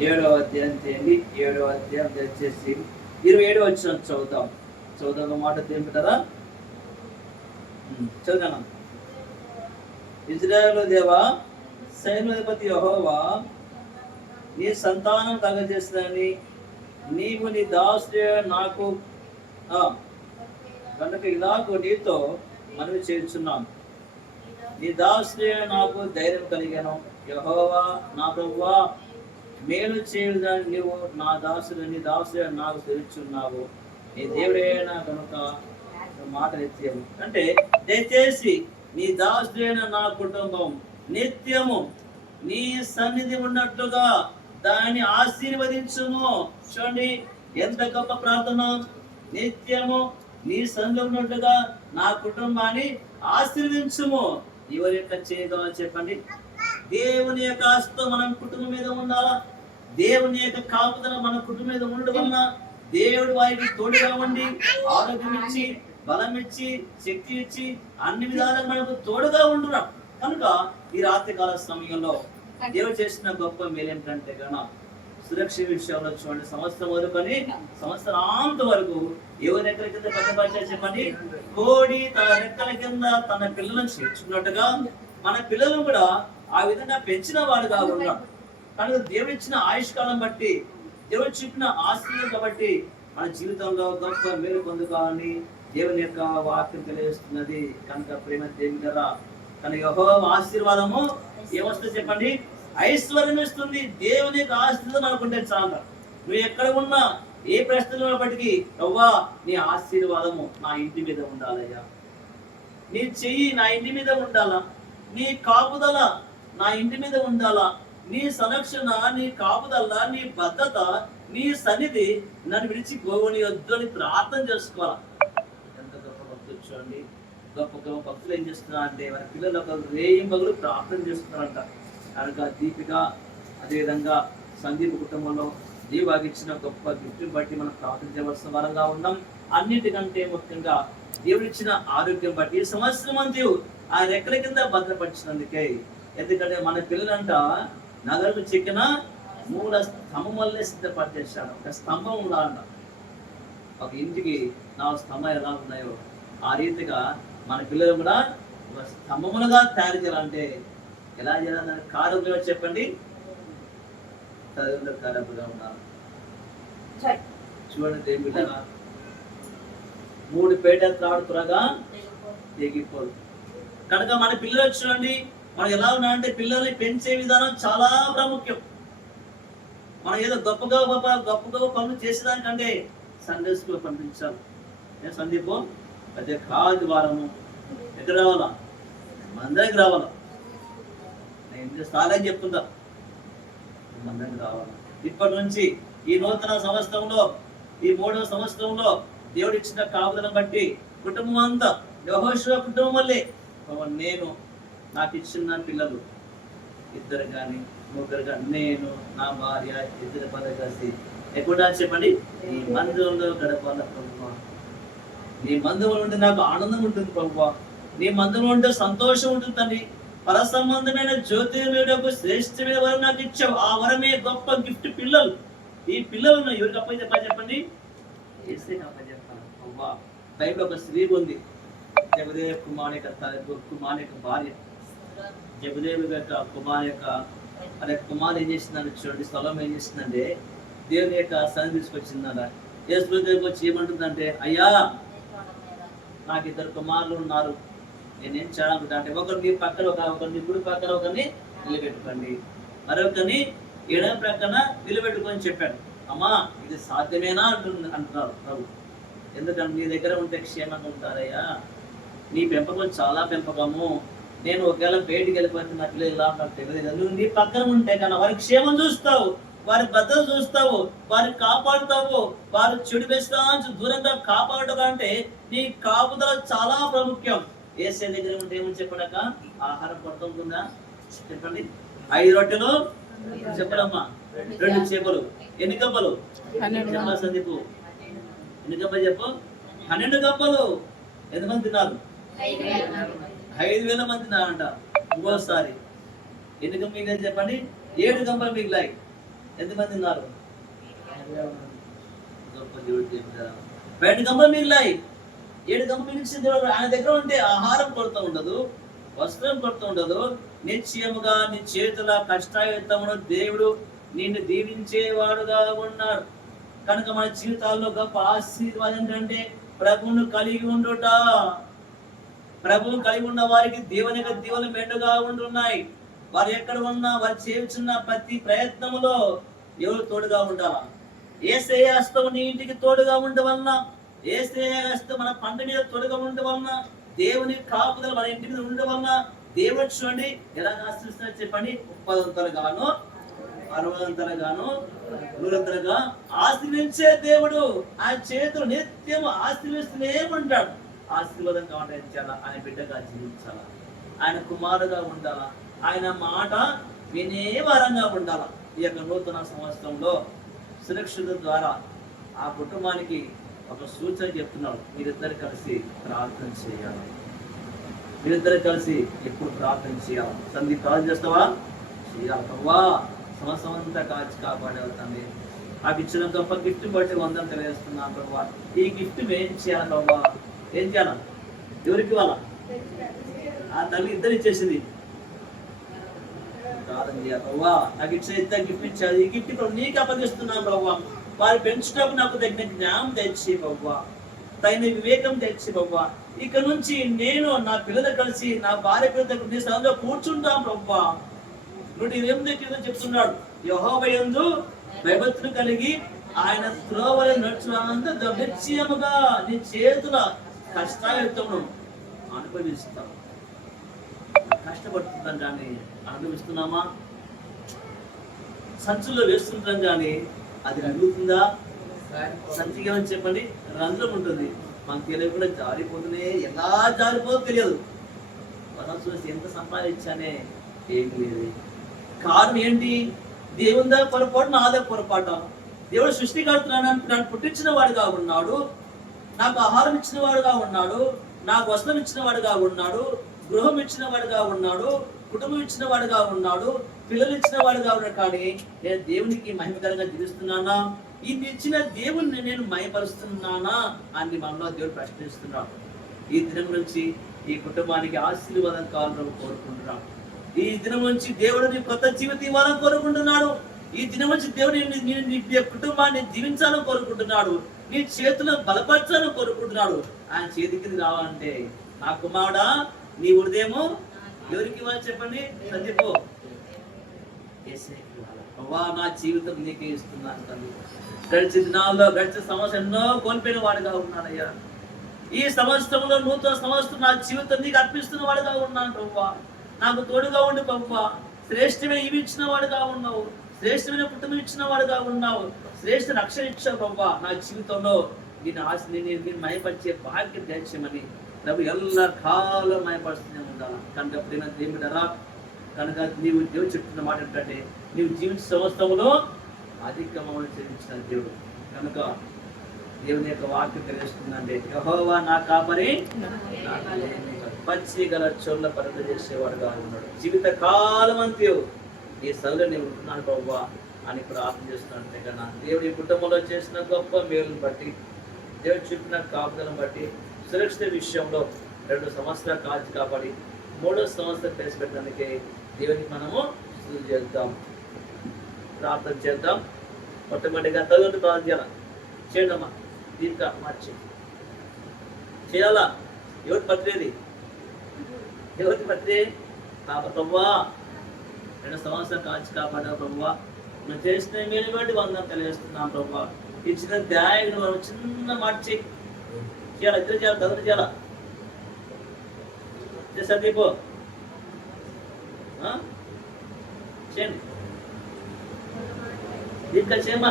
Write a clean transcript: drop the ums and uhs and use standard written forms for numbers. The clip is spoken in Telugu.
7వ అధ్యాయం చేయండి. 7వ అధ్యాయం దయచేసి 27 వచ్చిన చదువుదాం మాట తెలుపుతారా? చదువుతాను. ఇజ్రాయేలు దేవా, సైన్యాధిపతి యెహోవా, నీ సంతానం కలగజేస్తుందని నీవు నీ దాసుడే నాకు కనుక ఇలాగూ నీతో మనవి చేస్తున్నాను. నీ దాసుడే నాకు ధైర్యం కలిగాను. యెహోవా నా ప్రభువా, మేలు చేయడానికి నీవు నీ దాసుడే నాకు తెలుసున్నావు. నీ దేవుడైన కనుక మాట ఎత్తావు. అంటే దయచేసి నీ దాసుడైన నా కుటుంబం నిత్యము నీ సన్నిధి ఉన్నట్లుగా దాన్ని ఆశీర్వదించుము. చూడండి ఎంత గొప్ప ప్రార్థన. నిత్యము నీ సన్నిధి ఉన్నట్లుగా నా కుటుంబాన్ని ఆశీర్వదించుము. ఎవరి యొక్క చేయగల చెప్పండి. దేవుని యొక్క హస్తం మన కుటుంబం మీద ఉండాలా? దేవుని యొక్క కాపుదల మన కుటుంబం మీద ఉండడం వలన దేవుడు వారికి తోడుగా ఉండి ఆరోగ్యం ఇచ్చి, బలం ఇచ్చి, శక్తి ఇచ్చి, అన్ని విధాలుగా మనకు తోడుగా ఉండున్నాం. కనుక ఈ రాత్రికాల సమయంలో దేవుడు చేసిన గొప్ప మేలు ఏంటంటే కనుక సురక్ష విషయంలో చూడండి, సంవత్సరం వరకుని సంవత్సరాంత వరకు ఎవరి రెక్కల కింద భద్రపరిచారు చెప్పండి. కోడి తన రెక్కల కింద తన పిల్లలను చేర్చుకున్నట్టుగా మన పిల్లలు కూడా ఆ విధంగా పెంచిన వాడుగా ఉన్నాం. కనుక దేవుడు ఇచ్చిన ఆయుష్కాలం బట్టి, దేవుడు చెప్పిన ఆశీర్వాదం కాబట్టి మన జీవితంలో గొప్ప మేలు పొందుకోవాలని దేవుని యొక్క వాక్యం తెలియజేస్తున్నది. కనుక ప్రేమ దేవుని కదా, కనుక యెహోవా ఆశీర్వాదము ఏమొస్తుంది చెప్పండి? ఐశ్వర్యం ఇస్తుంది. దేవుని యొక్క ఆశీర్వాదం అనుకుంటే చాలు. నువ్వు ఎక్కడ ఉన్నా, ఏ ప్రశ్నలు ఉన్నప్పటికీ యెహోవా నీ ఆశీర్వాదము నా ఇంటి మీద ఉండాలయ్యా, నీ చెయ్యి నా ఇంటి మీద ఉండాలా, నీ కాపుదల నా ఇంటి మీద ఉండాలా, నీ సంరక్షణ, నీ కాపుదల, నీ భద్రత, నీ సన్నిధి నన్ను విడిచి పోవని వద్దు అని ప్రార్థన చేసుకోవాలా. ఎంత గొప్ప భక్తులు చూడండి. గొప్ప గొప్ప భక్తులు ఏం చేస్తున్నారు అంటే వారి పిల్లలు ఒక రేయింబగులు ప్రార్థన చేస్తున్నారంట. కనుక దీపిక, అదేవిధంగా సందీప్ కుటుంబంలో దేవుడికి ఇచ్చిన గొప్ప గిఫ్ట్ని బట్టి మనం ప్రార్థన చేయవలసిన వారంగా ఉన్నాం. అన్నిటికంటే ముఖ్యంగా దేవుడిచ్చిన ఆరోగ్యం బట్టి ఈ సంవత్సరం అంతా ఆ రెక్కల కింద భద్రపరిచినందుకే. ఎందుకంటే మన పిల్లలంట నగరకు చెక్కిన మూల స్తంభం వల్లే సిద్ధపరిచేశాడు. ఒక స్తంభం ఉండాలంట. ఒక ఇంటికి 4 స్తంభాలు ఎలా ఉన్నాయో ఆ రీతిగా మన పిల్లలు కూడా ఒక స్తంభములుగా తయారు చేయాలంటే ఎలా చేయాలని కారుగా చెప్పండి. చదువులో కారపుగా ఉండాలి. చూడండి దేవుడు 3 పేటలు త్రాడు త్వరగా తెగిపోదు. కనుక మన పిల్లలు చూడండి, మనం ఎలా ఉన్నామంటే పిల్లల్ని పెంచే విధానం చాలా ప్రాముఖ్యం. మనం ఏదో గొప్పగా పనులు చేసేదానికంటే సండే స్కూల్ పంపించాలి. సందీపం అదే కాదు వారము ఎక్కడ రావాలా? మందరికి రావాలా? నేను సాలని చెప్తుందా, మందరికి రావాలా? ఇప్పటి నుంచి ఈ నూతన సంవత్సరంలో, ఈ 3వ సంవత్సరంలో దేవుడు ఇచ్చిన కాపుదలను బట్టి కుటుంబం అంతా యెహోషువ కుటుంబం వల్లే నేను, నాకు ఇచ్చిన పిల్లలు 2 కానీ 3 కానీ, నేను, నా భార్య 2 పనులు కలిసి ఎక్కడ చెప్పండి నీ మందిరంలో గడపాల ప్రభువా. నీ మందిరంలో ఉంటే నాకు ఆనందం ఉంటుంది ప్రభువా. నీ మందిరంలో ఉంటే సంతోషం ఉంటుంది తండ్రి. పర సంబంధమైన జ్యోతిర్మయుడకు శ్రేష్టమైన వరం నాకు ఇచ్చావు. ఆ వరమే గొప్ప గిఫ్ట్ పిల్లలు. ఈ పిల్లలను ఎవరికి అప్పచెప్పాలి చెప్పండి? ఏసైకి అప్పచెప్పాలి ప్రభువా. బైబిల్ ఒక స్త్రీ ఉంది, జబదేవ్ కుమార్ యొక్క భార్య. జబదేవ్ యొక్క కుమార్ యొక్క కుమార్ ఏం చేసిందంటే చూడండి, స్థలం ఏం చేసిందంటే దేవుని యొక్క సన్నిధి తీసుకొచ్చిందట. యేసు దగ్గరికి వచ్చి ఏమంటుందంటే, అయ్యా నాకు 2 కుమారులు ఉన్నారు, నేనేం చేయాలనుకుంటా అంటే ఒకరు మీ పక్కన ఒకరిని కుడి పక్కన ఒకరిని నిలబెట్టుకోండి, మరొకరిని ఎడమ ప్రక్కన నిలబెట్టుకొని చెప్పాడు. అమ్మా ఇది సాధ్యమేనా అంటున్నారు ప్రభు. ఎందుకంటే నీ దగ్గర ఉంటే క్షేమంగా ఉంటారయ్యా. నీ పెంపకం చాలా పెంపకము. నేను ఒకవేళ బయటికి వెళ్ళిపోతే నా పిల్లలు ఎలా నాకు తెలియదు. నువ్వు నీ పక్కన ఉంటే కన్నా వారి క్షేమం చూస్తావు, వారి భద్రత చూస్తావు, వారిని కాపాడుతావు. వారు చెడు వేస్తా దూరంగా కాపాడటం అంటే నీ కాపుదల చాలా ప్రాముఖ్యం. ఏసే దగ్గర ఉంటే ఏమని చెప్పడాక ఆహారం పడుతుందా చెప్పండి. 5 రొట్టెలు చెప్పడమ్మా, 2 చేపలు, ఎన్ని కప్పలు చెప్పా సందీపు? ఎన్ని కప్పలు చెప్పు? 12 కప్పలు. ఎంతమంది తిన్నారు? 5,000 మంది తిన్నారంట. ఇంకోసారి ఎన్ని కప్పలు మిగిలిన చెప్పండి? 7 కప్పలు మిగిలాయి. ఎంతమంది ఉన్నారు? గొప్ప దేవుడు దేవుడా. 2 గంపలు మిగిలాయి. 7 గంపలు మిగిల్చిన దేవుడు ఆయన దగ్గర ఉంటే ఆహారం కొరత ఉండదు, వస్త్రం కొరత ఉండదు. నిశ్చయముగా నీ చేతుల కష్టాయుతమును దేవుడు నిన్ను దీవించేవాడుగా ఉన్నాడు. కనుక మన జీవితాల్లో గొప్ప ఆశీర్వాదం ఏంటంటే ప్రభువును కలిగి ఉండుట. ప్రభువు కలిగి ఉన్న వారికి దేవుని యొక్క దీవెనలు మెండుగా ఉంటున్నాయి. వారు ఎక్కడ ఉన్నా, వారు చేస్తున్న ప్రతి ప్రయత్నంలో ఎవరు తోడుగా ఉండాలా? యేసయ్య హస్తం నీ ఇంటికి తోడుగా ఉండవలన, యేసయ్య హస్తం మన పంట మీద తోడుగా ఉండవలన, దేవుని కాపుదల మన ఇంటి మీద ఉండవలన దేవుడు చూడండి ఎలా ఆశీర్వదిస్తున్నాడు చెప్పండి. 30 60 100 ఆశీర్వించే దేవుడు. ఆ చేతులు నిత్యం ఆశీర్విస్తూనే ఉంటాడు. ఆశీర్వాదం కావాలంటే ఆయన బిడ్డగా జీవించాలా, ఆయన కుమారుగా ఉండాలా, ఆయన మాట వినే వారంగా ఉండాలా. ఈ యొక్క నూతన సంవత్సరంలో సురక్షిత ద్వారా ఆ కుటుంబానికి ఒక సూచన చెప్తున్నాడు. మీరిద్దరు కలిసి ప్రార్థన చేయాలి. మీరిద్దరు కలిసి ఎప్పుడు ప్రార్థన చేయాలి. సంధి ప్రార్థన చేస్తావా? చేయాలి. ప్రభా సంవత్సరం అంతా కాచి కాపాడేవాళ్ళు తండ్రి. నాకు ఇచ్చిన గొప్ప గిఫ్ట్ బట్టి వందలు తెలియజేస్తున్నాను ప్రభా. ఈ గిఫ్ట్ ఏం చేయాలి ప్రభా? ఏం చేయాలా? ఎవరికి ఇవ్వాలా? ఆ తల్లి ఇద్దరు ఇచ్చేసింది. ప్రార్థన చేయాలి. ప్రభా నాకు ఇచ్చిన ఇద్దరు గిఫ్ట్ ఇచ్చారు. ఈ గిఫ్ట్ ఇప్పుడు నీకు అప్పగిస్తున్నాను ప్రభా. వారు పెంచడానికి నాకు తగిన జ్ఞానం తెచ్చి ప్రభా, తగిన వివేకం తెచ్చి ప్రభా. ఇక నుంచి నేను నా పిల్లలు కలిసి నా భార్య పిల్లలతో నీ స్థలంలో కూర్చుంటాం ప్రభా. 108 కింద చెప్తున్నాడు, యెహోవా యందు భయభక్తులు కలిగి ఆయన త్రోవలో నడుచునంత నిశ్చయముగా నీ చేతుల కష్టాయుక్తమును అనుభవిస్తాం. కష్టపడుతుంటాం కానీ అనుభవిస్తున్నామా? సంచుల్లో వేస్తుంటాం కానీ అది రంగుతుందా? సంచిగా అని చెప్పండి, రంధ్రం ఉంటుంది. మనకు తెలియకుండా జారిపోతూనే, ఎలా జారిపోదో తెలియదు. మనం చూసి ఎంత సంపాదించానే ఏమి లేదు. కారణం ఏంటి? దేవుందా పొరపాటు, నాదా పొరపాటు. దేవుడు సృష్టికర్తను నన్ను పుట్టించిన వాడుగా ఉన్నాడు, నాకు ఆహారం ఇచ్చిన వాడుగా ఉన్నాడు, నాకు వస్త్రం ఇచ్చిన వాడుగా ఉన్నాడు, గృహం ఇచ్చిన వాడుగా ఉన్నాడు, కుటుంబం ఇచ్చిన వాడుగా ఉన్నాడు, పిల్లలు ఇచ్చిన వాడుగా ఉన్నాడు. కానీ నేను దేవునికి మహిమకరంగా జీవిస్తున్నానా? ఇది ఇచ్చిన దేవుణ్ణి నేను మహిమపరుస్తున్నానా అని మనలో దేవుడు ప్రశ్నిస్తున్నాడు. ఈ దినం నుంచి ఈ కుటుంబానికి ఆశీర్వాదం కావాలని కోరుకుంటున్నాడు. ఈ దినం నుంచి దేవుడు నీ కొత్త జీవితం ఇవ్వాలని కోరుకుంటున్నాడు. ఈ దినం నుంచి దేవుడు నీ కుటుంబాన్ని జీవించాలని కోరుకుంటున్నాడు. నీ చేతులను బలపరచాలని కోరుకుంటున్నాడు. ఆయన చేతికి రావాలంటే నా కుమారుడా నీ హృదయము ఎవరికి ఇవ్వాలి చెప్పండి? సందీపో నా జీవితం నీకే ఇస్తున్నాను తండ్రి. గడిచిన దినాల్లో గడిచిన సంవత్సరం ఎన్నో కోల్పోయిన వాడుగా ఉన్నాడయ్యా. ఈ సంవత్సరంలో నూతన సంవత్సరం నా జీవితం నీకు అర్పిస్తున్న వాడుగా ఉన్నాను ప్రభువా. నాకు తోడుగా ఉండి ప్రభువా, శ్రేష్టమైన ఇవి ఇచ్చిన వాడుగా ఉన్నావు, శ్రేష్టమైన కుటుంబం ఇచ్చిన వాడుగా ఉన్నావు, శ్రేష్ఠ రక్షణ ఇచ్చావు ప్రభువా. నా జీవితంలో నేను మయపరిచే భాగ్యం తెచ్చమని ప్రభు ఎల్ల కాలం మయపరుస్తూనే ఉండాలి. కనుక ప్రేమ దేవుడరా, కనుక నీవు దేవుడు చెప్తున్న మాట ఏంటంటే నీవు జీవిత సంవత్సరంలో అధికమని చెల్లించిన దేవుడు. కనుక దేవుని యొక్క వాక్యం తెలియజేస్తుందంటే యెహోవా నా కాపరి, పచ్చి గల చోళ్ళ పరిత చేసేవాడుగా ఉన్నాడు. జీవిత కాలం అంతే ఈ సౌలు నేను ఉంటున్నాను బాబా అని ప్రార్థన చేస్తున్నట్టే కన్నా దేవుడి కుటుంబంలో చేసిన గొప్ప మేలును బట్టి, దేవుడు చెప్పిన కాపుదలను బట్టి, సురక్షిత విషయంలో 2 సంవత్సరాలు కాల్చి కాపాడి 3వ సంవత్సరం తెలిసిపెట్టడానికి దేవునికి మనము స్తుతి చేద్దాం, ప్రార్థన చేద్దాం. మొట్టమొదటిగా తల్లి ప్రార్థన చేయాలి. చేయండమ్మా, దీనిక మార్చి చేయాలా. ఎవరి పత్రేది? ఎవరికి పత్రి? పాప ప్రవ్వా 2 సంవత్సరాలు కాల్చి కాపాడా ప్రవ్వా. నువ్వు చేసిన మేలు బట్టి వందనం తెలియజేస్తున్నాం ప్రవ్వా. ఇచ్చిన ధ్యాయం మనం చిన్న మార్చి చేయాలి. ఇద్దరు చేయాలి, తల్లి చేయాలా. సందీపో చేయండి, దీనిక చేయమా.